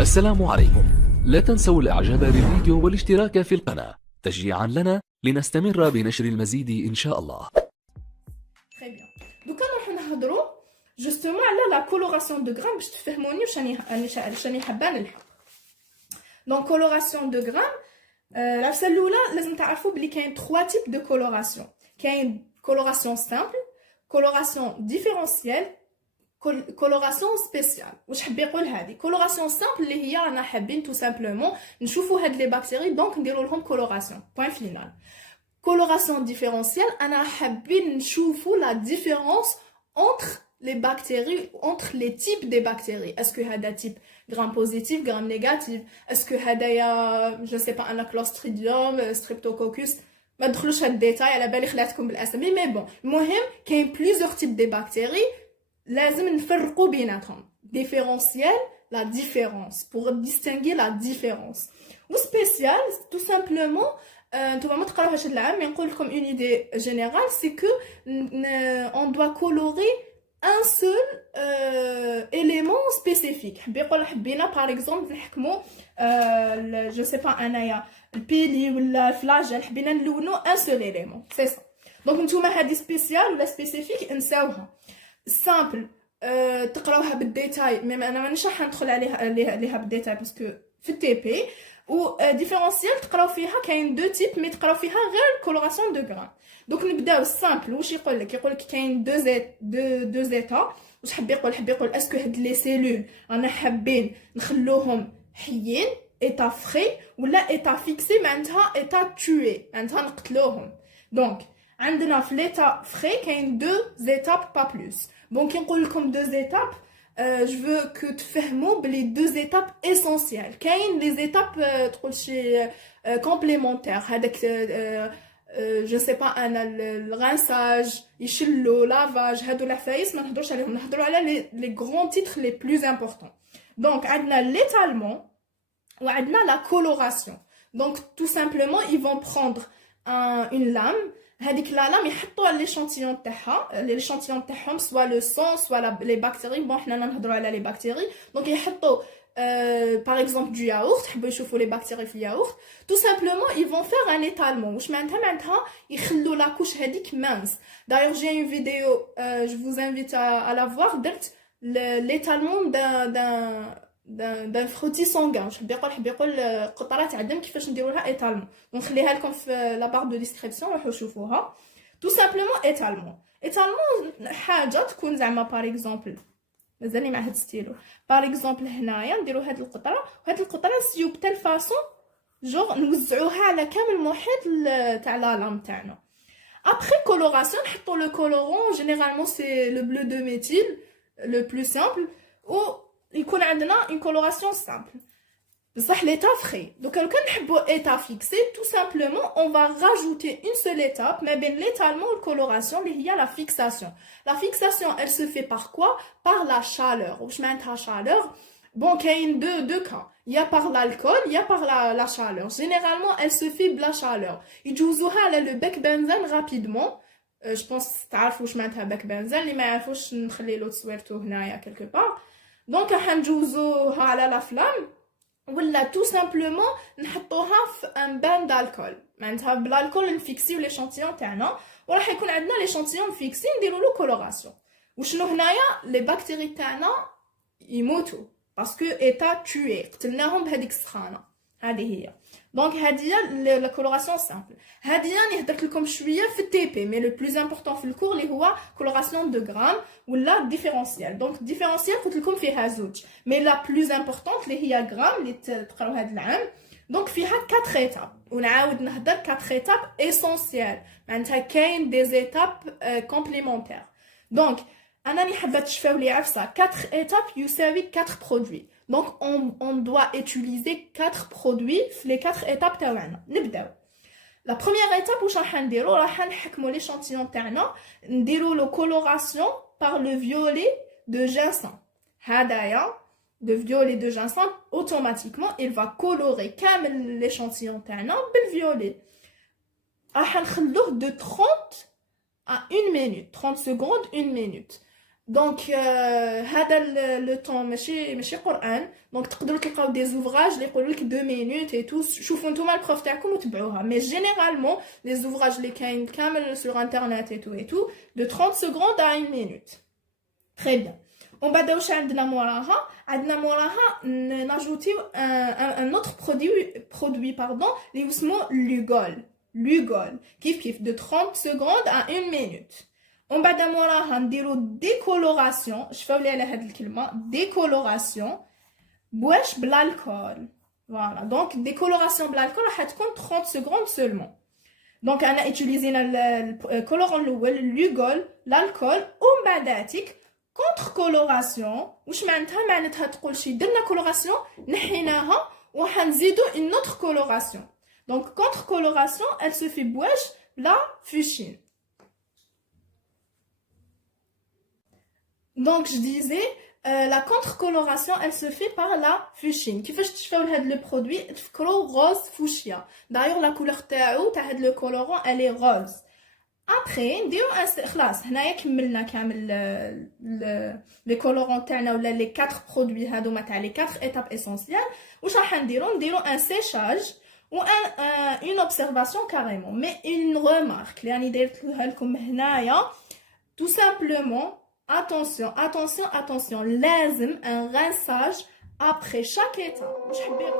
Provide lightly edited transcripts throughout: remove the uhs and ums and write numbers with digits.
السلام عليكم. لا تنسوا الإعجاب بالفيديو والاشتراك في القناة تشجيعا لنا لنستمر بنشر المزيد إن شاء الله. Très bien. دوكا نروحو نهضرو جوستومون على لا كولوراسيون دو غرام باش تفهموني واش راني حابه نلحق. دونك كولوراسيون دو غرام العفسه الاولى لازم تعرفوا بلي كاين 3 تيب دو كولوراسيون. كاين كولوراسيون سامبل، كولوراسيون ديفيرونسيال، كولوراسيون سبيسيال. واش حاب يقول هذه كولوراسيون سامبل اللي هي رانا حابين تو سامبلومون نشوفوا هاد لي بكتيري دونك نديروا لهم كولوراسيون بوين فينال. Coloration différentielle, on a habitué la différence entre les bactéries, entre les types des bactéries. Est-ce que y a des types gram positif, gram négatif? Est-ce que y a, je sais pas, un Clostridium, Streptococcus? ما ندخلوش هاد الديتاي على بالي خلاتكم بالاسامي مي بون المهم كاين بليزيور تيب دي بكتيري لازم نفرقوا بيناتهم. ديفيرونسيال لا ديفيرونس pour distinguer la différence. و spécial tout simplement نتوما ما تقراوهاش هاد العام مي نقول لكم اون ايدي جينيرال سي كو اون دوا كولوري ان سول élément spécifique. حبينا باغ اكزومبل نحكموا جو سي با انايا البيلي ولا الفلاجيل حبينا نلونو ان سول élément سي سا. دونك نتوما هادي سبيسيال ولا سبيسيفيك انساوها. سامبل تقراوها بالديتاي مي انا مانيش راح ندخل عليها بالديتاي باسكو في التي بي. و ديفيرونسيال تقراو فيها كاين دو تيب مي تقراو فيها غير كولوراسيون دو غرام. دونك نبداو السامبل. واش يقول لك كاين دو زيتا. واش حاب يقول اسكو هاد لي سيلول انا حابين نخلوهم حيين ايتا فري ولا ايتا فيكسي معناتها ايتا توي معناتها نقتلوهم. دونك عندنا في ليتا فري كاين دو زيتاب با بلوس. بون كي نقول لكم دو زيتاب je veux que تفهموا بلي deux étapes essentielles. كاين les étapes تقول شي complémentaires هذاك je sais pas انا الغنساج يشلو لافاج هادو العفايس ما نهضروش عليهم نهضروا على les grands titres les plus importants. donc عندنا l'étalement وعندنا la coloration. donc tout simplement ils vont prendre une lame. هذيك لا لام يحطوا ليشانتيون تاعها ليشانتيون تاعهم سوا لو سون سوا لي بكتيري. بون حنا نهضروا على لي بكتيري دونك يحطوا باغ اكزومبل دو ياورت حبوا يشوفوا لي بكتيري في الياورت. تو سامبلومون ils vont faire un étalement. واش معناتها يخلوا لاكوش هذيك مانس. دايوغ جي اون فيديو جو فوز انفيت à la voir درت l'étalement d'un frottis sanguin. حب يقول قطره تاع الدم كيفاش نديروا لها ايتالمون. نخليها لكم في لا بار دو ديسكريبسيون روحوا شوفوها. تو سامبلومون ايتالمون حاجه تكون زعما باغ اكزومبل مازالني مع هاد ستيلو باغ اكزومبل هنايا نديروا هاد القطره وهاد القطره نسيو بتال فاصون جوغ نوزعوها على كامل المحيط تاع لا لام تاعنا. ابري كولوراسيون نحطوا لو كولورون جينيرالمون سي لو بلو دو ميثيل لو بلو سامبل و يكون عندنا une coloration simple بصح l'état frais. donc لو كان نحبوا état fixé tout simplement on va rajouter une seule étape ما بين l'étalement و coloration اللي هي la fixation. la fixation elle se fait par quoi? par la chaleur. واش معناتها chaleur؟ bon كاين deux cas. il y a par l'alcool il y a par la chaleur. généralement elle se fait بلا chaleur. يجوزوها على le bec benzène rapidement. je pense تعرفوا واش معناتها bec benzène. اللي ما يعرفوش نخلي له تصويرته هنايا quelque part. دونك حنجوزوها على لا فلام ولا تو سامبلومون نحطوها في ان بان دالكول معناتها بالالكول نفيكسيو ليشانتيون تاعنا وراح يكون عندنا ليشانتيون فيكسي نديروا له كولوراسيون. وشنو هنايا لي بكتيري تاعنا يموتوا باسكو ايتا توي قتلناهم بهذيك السخانه. هذه هي دونك هذه هي لا كولوراسيون سامبل. هذه يعني هضرت لكم شويه في التي بي مي لو بلوز امبورطون في الكور اللي هو كولوراسيون دو غرام ولا ديفيرونسيال. دونك ديفيرونسيال قلت لكم فيها زوج مي لا بلوز امبورطون اللي هي غرام اللي تقراو هذا العام. دونك فيها 4 ايتاب ونعاود نهضر 4 ايتاب اسونسيال معناتها كاين دي ايتاب كومبليمونتير. دونك انا اللي حابه تشفاو لي عفسه 4 ايتاب يساوي 4 برودوي. donc on doit utiliser 4 produits في les 4 étapes تاعنا. نبداو la première étape واش راح نديرو راح نحكموا ليشانتيون تاعنا نديرو لو كولوراسيون par le violet de ginseng. هدايا de violet de ginseng automatiquement il va colorer كامل l'échantillon تاعنا بالviolet. راح نخلوه de 30 à 1 minute 30 secondes 1 minute. دونك هذا لو طون ماشي قران. دونك تقدروا تلقاو دي زوفراج اللي يقولوا لك 2 مينوت اي تو. شوفوا نتوما البروف تاعكم وتبعوها. مي جينيرالمون لي زوفراج اللي كاين كامل سور انترنت اي تو دو 30 سكوند ا 1 مينوت. تري بيان. ومن بعد واش عندنا موراها؟ عندنا موراها ناجوتيو ان اوتر برودوي باردون اللي اسمه لوغول كيف دو 30 سكوند ا 1 مينوت. ومن بعد موراها نديرو ديكولوراسيون. شفاو لي على هاد الكلمه ديكولوراسيون بواش بالالكول. فوالا دونك ديكولوراسيون بالالكول راح تكون 30 سكوند سولمون. دونك انا اتيليزينا الكولورون الاول لوغول الالكول ومن بعداتك كونتر كولوراسيون. واش معناتها تقول شي درنا كولوراسيون نحيناها وحنزيدو اون اوتر كولوراسيون. دونك كونتر كولوراسيون elle se fait بواش لا fuchsine. Donc je disais la contre-coloration elle se fait par la fuchsine. كيفاش تشفاو لهاد لو برودوي؟ تفكروا غوز فوشيا. دايوغ لا كولور تاعو تاع هاد لو كولورون elle est rose. ابري نديرو خلاص هنايا كملنا كامل لي كولورون تاعنا ولا لي 4 برودوي هادوما تاع لي 4 ايتاب اسونسيال. واش راح نديرو ان سيشاج و ان اوبسيرفاسيون كاريمون. مي اون ريمارك اللي راني درتها لكم هنايا تو سامبلومون attention لازم un rinçage après chaque étape. واش حبيت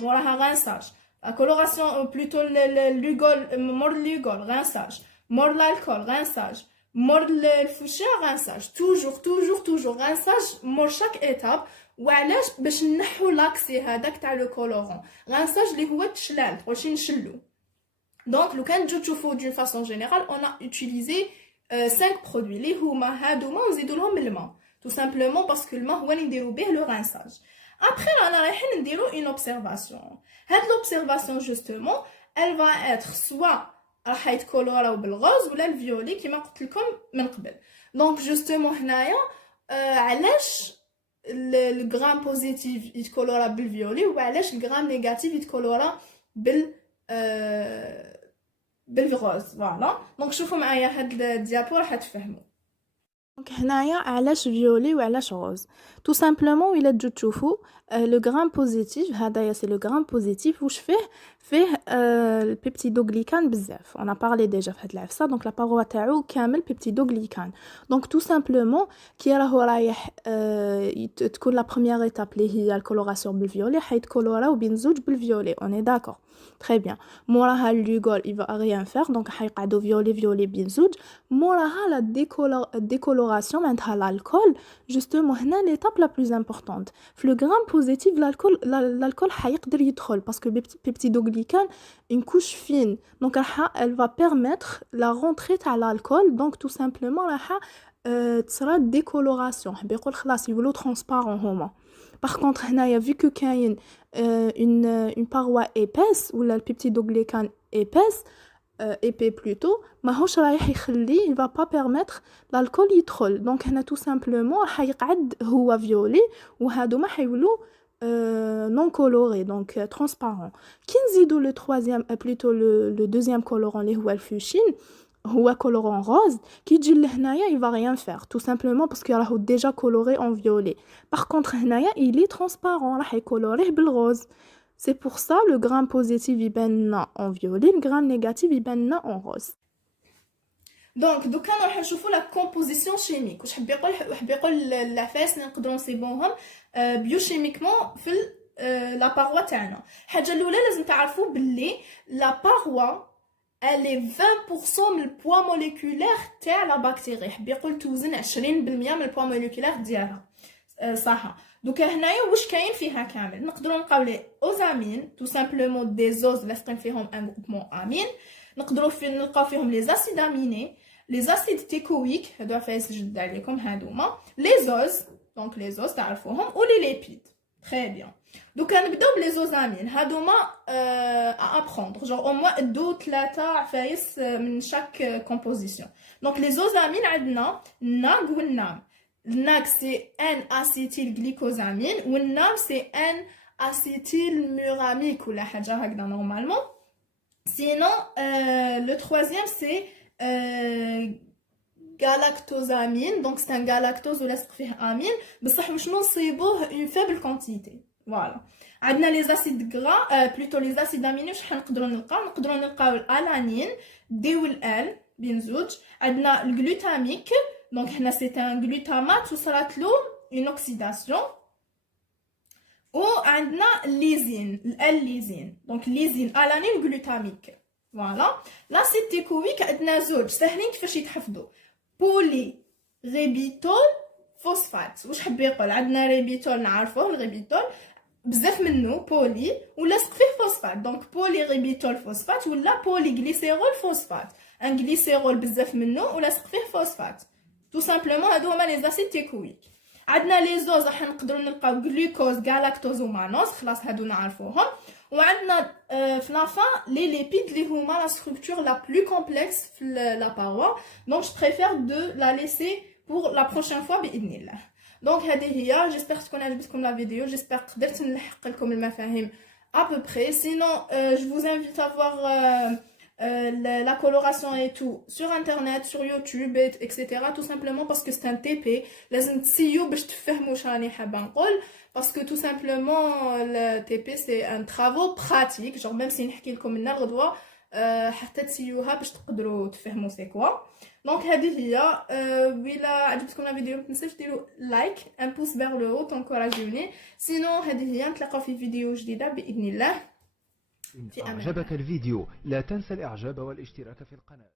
موراها rinçage. La coloration plutôt l'ugol mort l'ugol rinçage. Mort l'alcool rinçage. Mort le fuchsia rinçage. toujours rinçage mort chaque étape. وعلاش باش نحو لاكسي هذاك تاع لو كولورون. rinçage اللي هو التشلال واش نشلو. دونك لو كان تجو تشوفوا دون فاصون جينيرال اون ا يوتيليزي 5 برودوي اللي هما هادوما ونزيدو لهم الماء tout simplement parce que الماء هو اللي نديرو به لو rinçage. Après, رانا رايحين نديرو une observation. هاد l'observation justement, elle va être soit راح يتكولوراو بالغوز ولا الفيولي كيما قلت لكم من قبل. دونك جوستومون هنايا علاش الغرام بوزيتيف يتكولورا بالفيولي وعلاش الغرام نيجاتيف يتكولورا بالغوز. فوالا دونك شوفوا معايا هاد الديابو راح تفهموا. دونك هنايا علاش فيولي وعلاش غوز؟ تو سامبلومون الا تجو تشوفوا لو غرام بوزيتيف هذايا سي لو غرام بوزيتيف واش فيه البيبتيدوغليكان بزاف. انا بارلي ديجا في هاد العفسه. دونك لا باروا تاعو كامل بيبتيدوغليكان. دونك تو سامبلومون كي راهو رايح تكون لا بروميير ايتاب اللي هي الكولوراسيون بالفيولي حيتكولوراو بين زوج بالفيولي. اوني داكور très bien. موراها لوغول il va rien faire donc حيقعدوا فيولي بين زوج. موراها لا ديكولوراسيون معناتها الالكول جوستومون هنا ليتاب لا بلوز امبورطونت. في لو غرام بوزيتيف الالكول حيقدر يدخل باسكو بيبتيدوغليكان une couche fine donc elle va permettre la rentrée تاع الالكول. donc tout simplement راح تصرا ديكولوراسيون. حبي يقول خلاص يولو ترانسبارون هما. Par contre, هنايا vu que كاين une paroi épaisse ou le peptidoglycan épaisse épais plutôt ماهوش رايح يخلي il va pas permettre l'alcool يدخل. donc هنا tout simplement حيقعد هو فيولي وهادوما حيولو non coloré donc transparent. كي نزيدو le troisième plutôt le deuxième colorant اللي هو الفوشين هو colorant rose qui تجي لهنايا il va rien faire tout simplement parce que راهو déjà coloré en violet. par contre هنايا il est transparent راح يكولوريه بالغوز. c'est pour ça le grain positif يبان en violet le grain négatif يبان en rose. دونك دوكا نروحو نشوفو لا كومبوزيسيون شيميك. واش حب يقول العفاس نقدروا نصيبوهم بيوشيميكمون في لا باروا تاعنا. الحاجه الاولى لازم تعرفوا باللي لا باروا elle est 20% من البوا موليكولير تاع لا بكتيري. حب يقول توزن 20% من البوا موليكولير ديالها. صح. دوكا هنايا واش كاين فيها كامل؟ نقدروا نلقاو لي اوزامين تو سامبلومون دي زوز لاصقين فيهم ان غروبمون امين. نقدروا نلقاو فيهم لي زاسيد اميني لي زاسيد تيكويك هادو عفايس جد عليكم هادوما لي زوز دونك لي زوز تعرفوهم ولي ليبيد. تري بيان. دوكا نبداو بلي زوزامين هادوما ابروندر جور او موا دو 3 عفايس من شاك كومبوزيسيون. دونك لي زوزامين عندنا الناغ والنام. الناغ سي ان اسيتيل والنام سي ان اسيتيل موراميك ولا حاجه هكذا نورمالمون. Sinon, le troisième, c'est galactosamine. Donc, c'est un galactose ou l'aspartame. Mais ça, c'est une faible quantité. Voilà. عندنا les acides gras, plutôt les acides aminés, نقدروا نلقاو الألانين D و L بين زوج. عندنا الجلوتاميك. Donc, هنا c'est un glutamate وصارت له une oxydation. وعندنا الليزين الليزين دونك الليزين الانين وغلوتاميك فوالا. لاسيد تيكويك عندنا زوج ساهلين كيفاش يتحفظوا بولي غيبيتول فوسفات. واش حب يقول عندنا ريبيتول نعرفوه الغيبيتول بزاف منه بولي ولصق فيه فوسفات دونك بولي غيبيتول فوسفات ولا بولي غليسيرول فوسفات ان غليسيرول بزاف منه ولصق فيه فوسفات تو سامبلومون هادو هما لي زاسيد تيكويك. عندنا لي زوز راح نقدروا نلقاو غلوكوز غالاكتوز ومانوز خلاص هادو نعرفوهم. وعندنا في لافان لي ليبيد اللي هما لا ستركتور لا بلو كومبلكس في لا باروا دونك جو بريفير دو لا ليسي بور لا بروشين فوا باذن الله. دونك هذه هي جيسبر تكون عجبتكم لا فيديو جيسبر قدرت نلحق لكم المفاهيم à peu près. Sinon je vous invite à voir la coloration et tout sur internet, sur YouTube, etc. Tout simplement parce que c'est un TP. لازم تسيو باش تفهموا واش راني حابه نقول parce que tout simplement le TP c'est un travaux pratique. Genre même si نحكي لكم من الغدوه حتى تسيوها باش تقدروا تفهموا سي كوا. دونك هذه هي. وإلا عجبتكم لا فيديو ما تنساوش ديروا لايك ان بوس فيغ لو هو تنكوراجيوني. سينو هذه هي نتلاقاو في فيديو جديده باذن الله. إن أعجبك الفيديو لا تنسى الإعجاب والاشتراك في القناة.